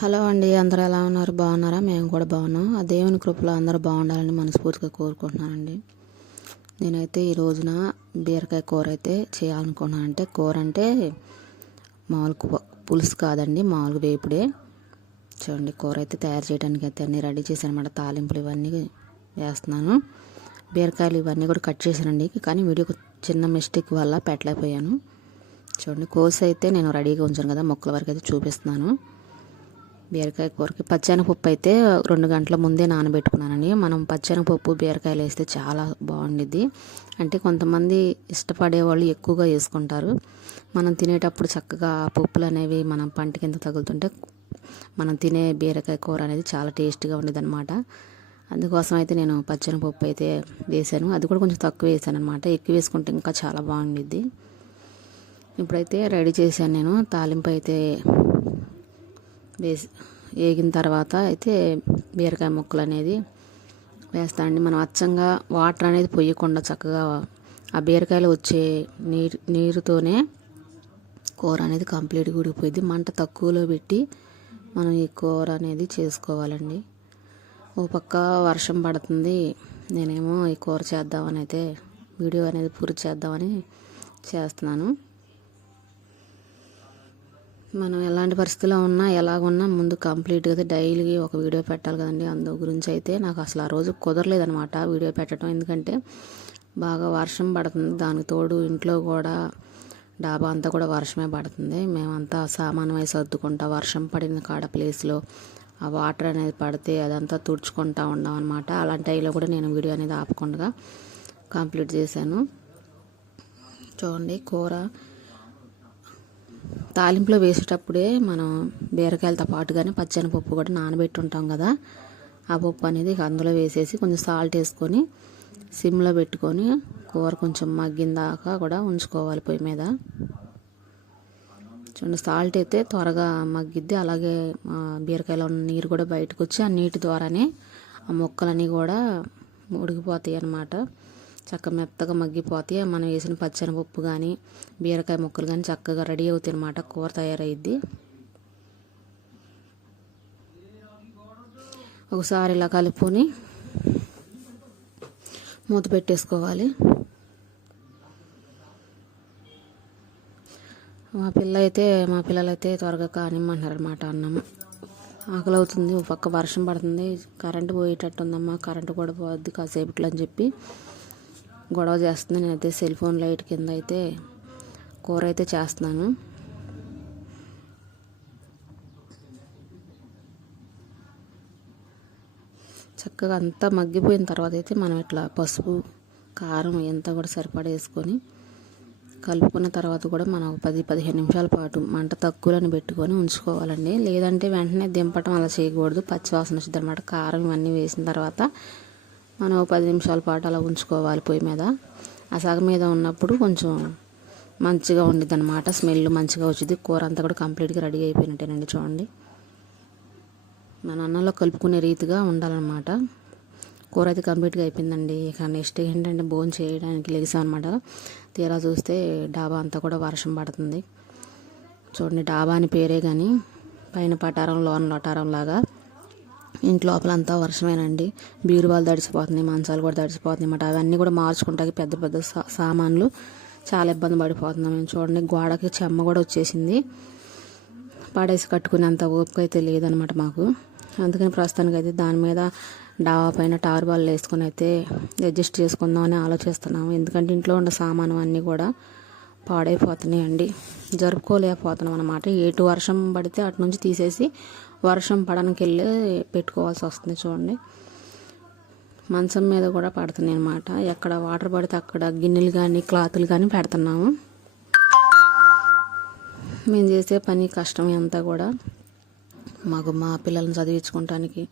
Hello అండి అందరూ ఎలా ఉన్నారు? బాగున్నారా? మేము కూడా బాగున్నాం. ఆ దేవుని కృపలో అందరూ బాగుండాలని మనస్ఫూర్తిగా కోరుకుంటున్నానండి. నేనైతే ఈ రోజున బీరకాయ కూర అయితే చేయాలనుకున్నాను అంటే కూర అంటే మామూలు పులుసు కాదండి మామూలుగా వేపుడే. చూడండి కూర అయితే తయారు చేయడానికి అయితే అన్నీ రెడీ చేశాను తాలింపులు ఇవన్నీ వేస్తున్నాను. బీరకాయలు ఇవన్నీ కూడా కట్ చేశానండి. కానీ వీడియో చిన్న మిస్టేక్ వల్ల పెట్టలేకపోయాను. చూడండి కోసి అయితే నేను రెడీగా ఉంచాను కదా మొక్కల వరకు అయితే చూపిస్తున్నాను. బీరకాయ కూరకి. పచ్చనపప్పు అయితే రెండు గంటల ముందే నానబెట్టుకున్నానని. మనం పచ్చనపప్పు బీరకాయలు వేస్తే చాలా బాగుండిద్ది. అంటే కొంతమంది ఇష్టపడే వాళ్ళు ఎక్కువగా వేసుకుంటారు. మనం తినేటప్పుడు చక్కగా పప్పులు అనేవి మనం పంట కింద తగులుతుంటే మనం తినే బీరకాయ కూర అనేది చాలా టేస్ట్గా ఉండేది అనమాట అందుకోసం అయితే నేను పచ్చనపప్పు అయితే వేసాను అది కూడా కొంచెం తక్కువ వేసాను అనమాట ఎక్కువ వేసుకుంటే ఇంకా చాలా బాగుండిద్ది. ఇప్పుడైతే రెడీ చేశాను నేను. తాలింపు అయితే వేసి వేగిన తర్వాత అయితే బీరకాయ ముక్కలు అనేది వేస్తామండి మనం అచ్చంగా వాటర్ అనేది పొయ్యకుండా చక్కగా ఆ బీరకాయలు వచ్చే నీరు నీరుతోనే కూర అనేది కంప్లీట్గా ఉడికిపోయింది మంట తక్కువలో పెట్టి మనం ఈ కూర అనేది చేసుకోవాలండి. ఓ పక్క వర్షం పడుతుంది. నేనేమో ఈ కూర చేద్దామని అయితే వీడియో అనేది పూర్తి చేద్దామని చేస్తున్నాను. మనం ఎలాంటి పరిస్థితిలో ఉన్నా ఎలాగున్నా ముందు కంప్లీట్గా డైలీ ఒక వీడియో పెట్టాలి కదండి. అందు గురించి అయితే నాకు అసలు ఆ రోజు కుదరలేదనమాట వీడియో పెట్టడం. ఎందుకంటే బాగా వర్షం పడుతుంది. దానికి తోడు ఇంట్లో కూడా డాబా అంతా కూడా వర్షమే పడుతుంది. మేమంతా సామాన్యమై సర్దుకుంటా వర్షం పడిన కాడ ప్లేస్లో ఆ వాటర్ అనేది పడితే అదంతా తుడుచుకుంటా ఉన్నాం అనమాట అలాంటి టైంలో కూడా నేను వీడియో అనేది ఆపకుండా కంప్లీట్ చేశాను. చూడండి కూర తాలింపులో వేసేటప్పుడే మనం బీరకాయలతో పాటుగానే పచ్చనిపప్పు కూడా నానబెట్టి ఉంటాం కదా. ఆ పప్పు అనేది అందులో వేసేసి కొంచెం సాల్ట్ వేసుకొని సిమ్లో పెట్టుకొని కూర కొంచెం మగ్గిన దాకా కూడా ఉంచుకోవాలి పొయ్యి మీద. చూడండి సాల్ట్ అయితే త్వరగా మగ్గిద్ది. అలాగే బీరకాయలో ఉన్న నీరు కూడా బయటకు వచ్చి ఆ నీటి ద్వారానే ఆ మొక్కలన్నీ కూడా ఉడికిపోతాయి అన్నమాట. చక్క మెత్తగా మగ్గిపోతే మనం వేసిన పచ్చనిపప్పు కానీ బీరకాయ ముక్కలు కానీ చక్కగా రెడీ అవుతాయి అనమాట కూర తయారైద్ది. ఒకసారి ఇలా కలుపుకొని మూత పెట్టేసుకోవాలి. మా పిల్ల అయితే మా పిల్లలైతే త్వరగా కానిమ్మంటున్నారు అనమాట అన్నం. ఆకలి అవుతుంది ఒక పక్క వర్షం పడుతుంది. కరెంటు పోయేటట్టు ఉందమ్మా కరెంటు కూడా పోద్ది కాసేపట్లో అని చెప్పి గొడవ చేస్తుంది. నేనైతే సెల్ ఫోన్ లైట్ కింద అయితే కూర అయితే చేస్తున్నాను. చక్కగా అంతా మగ్గిపోయిన తర్వాత అయితే మనం ఇట్లా పసుపు కారం ఎంత కూడా సరిపడా వేసుకొని కలుపుకున్న తర్వాత కూడా మనం పది పదిహేను నిమిషాల పాటు మంట తక్కువలను పెట్టుకొని ఉంచుకోవాలండి. లేదంటే వెంటనే దింపటం అలా చేయకూడదు. పచ్చివాసన వచ్చింది అనమాట కారం ఇవన్నీ వేసిన తర్వాత మనం పది నిమిషాల పాటు అలా ఉంచుకోవాలి పొయ్యి మీద. ఆ సగం మీద ఉన్నప్పుడు కొంచెం మంచిగా ఉండిద్ది అనమాట స్మెల్ మంచిగా వచ్చింది కూర అంతా కూడా కంప్లీట్గా రెడీ అయిపోయినట్టేనండి చూడండి. మన అన్నంలో కలుపుకునే రీతిగా ఉండాలన్నమాట. కూర అయితే కంప్లీట్గా అయిపోయిందండి. ఇక నెక్స్ట్ ఏంటంటే భోజనం చేయడానికి లెగిసాం అనమాట తీరా చూస్తే డాబా అంతా కూడా వర్షం పడుతుంది. చూడండి డాబా అని పేరే కానీ పైన పటారం లోన లొటారం లాగా ఇంటి లోపలంతా వర్షమేనండి. బీరువాలు తడిసిపోతున్నాయి మంచాలు కూడా తడిసిపోతున్నాయి అన్నమాట. అవన్నీ కూడా మార్చుకుంటాకి పెద్ద పెద్ద సా- సామాన్లు చాలా ఇబ్బంది పడిపోతున్నాం. మేము చూడండి గోడకి చెమ్మ కూడా వచ్చేసింది. పడేసి కట్టుకునేంత ఓపిక అయితే లేదనమాట మాకు. అందుకని ప్రస్తుతానికి అయితే దాని మీద డాబా పైన టార్ బాల్ వేసుకొని అయితే అడ్జస్ట్ చేసుకుందామని ఆలోచిస్తున్నాము. ఎందుకంటే ఇంట్లో ఉన్న సామాను అన్నీ కూడా పాడైపోతున్నాయండి. జరుపుకోలేకపోతున్నాం అనమాట ఎటు వర్షం పడితే అటు నుంచి తీసేసి వర్షం పడడానికి వెళ్ళి పెట్టుకోవాల్సి వస్తుంది చూడండి. మంచం మీద కూడా పడుతున్నాయి అనమాట ఎక్కడ వాటర్ పడితే అక్కడ గిన్నెలు కానీ క్లాతులు కానీ పెడుతున్నాము. మేము చేసే పని కష్టం అంతా కూడా మాకు మా పిల్లల్ని చదివించుకోవటానికి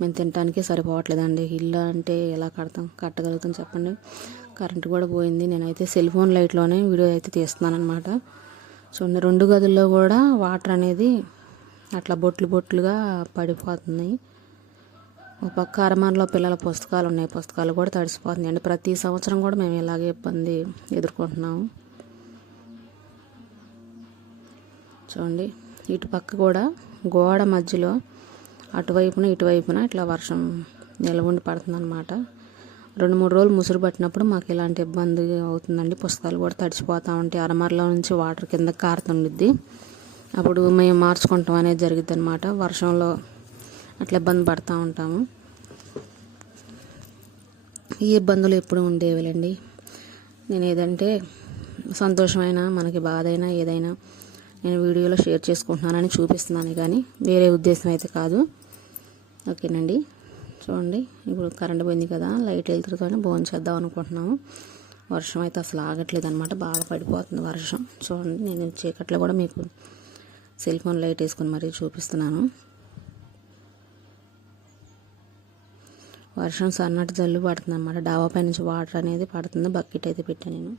మేము తినటానికి సరిపోవట్లేదండి. ఇల్లు అంటే ఎలా కడతాం కట్టగలుగుతాం చెప్పండి. కరెంట్ కూడా పోయింది. నేనైతే సెల్ ఫోన్ లైట్లోనే వీడియో అయితే తీస్తున్నాను అనమాట చూడండి రెండు గదుల్లో కూడా వాటర్ అనేది అట్లా బొట్లు బొట్లుగా పడిపోతున్నాయి. ఒక పక్క అరమాన్లో పిల్లల పుస్తకాలు ఉన్నాయి పుస్తకాలు కూడా తడిసిపోతున్నాయి. అండి ప్రతి సంవత్సరం కూడా మేము ఇలాగే ఇబ్బంది ఎదుర్కొంటున్నాము. చూడండి ఇటు పక్క కూడా గోడ మధ్యలో అటువైపున ఇటువైపున ఇట్లా వర్షం నిలవండి పడుతుందన్నమాట. రెండు మూడు రోజులు ముసురు పట్టినప్పుడు మాకు ఇలాంటి ఇబ్బంది అవుతుందండి. పుస్తకాలు కూడా తడిచిపోతూ ఉంటాయి. అరమరలో నుంచి వాటర్ కింద కారుతుండిద్ది. అప్పుడు మేము మార్చుకుంటాం అనేది జరుగుతుంది అనమాట వర్షంలో అట్లా ఇబ్బంది పడుతూ ఉంటాము. ఈ ఇబ్బందులు ఎప్పుడు ఉండేవిలేండి. నేను ఏదంటే సంతోషమైన మనకి బాధ అయినా ఏదైనా నేను వీడియోలో షేర్ చేసుకుంటున్నానని చూపిస్తున్నాను కానీ వేరే ఉద్దేశం అయితే కాదు. ఓకేనండి. చూడండి. ఇప్పుడు కరెంట్ పోయింది కదా. లైట్ వెళ్తురుతోనే భోజనం చేద్దాం అనుకుంటున్నాము. వర్షం అయితే అసలు ఆగట్లేదు అనమాట బాగా పడిపోతుంది వర్షం. చూడండి. నేను చీకట్లో కూడా మీకు సెల్ ఫోన్ లైట్ వేసుకొని మరీ చూపిస్తున్నాను. వర్షం సన్నటి జల్లు పడుతుంది అన్నమాట డాబా పై నుంచి వాటర్ అనేది పడుతుంది. బకెట్ అయితే పెట్టాను నేను.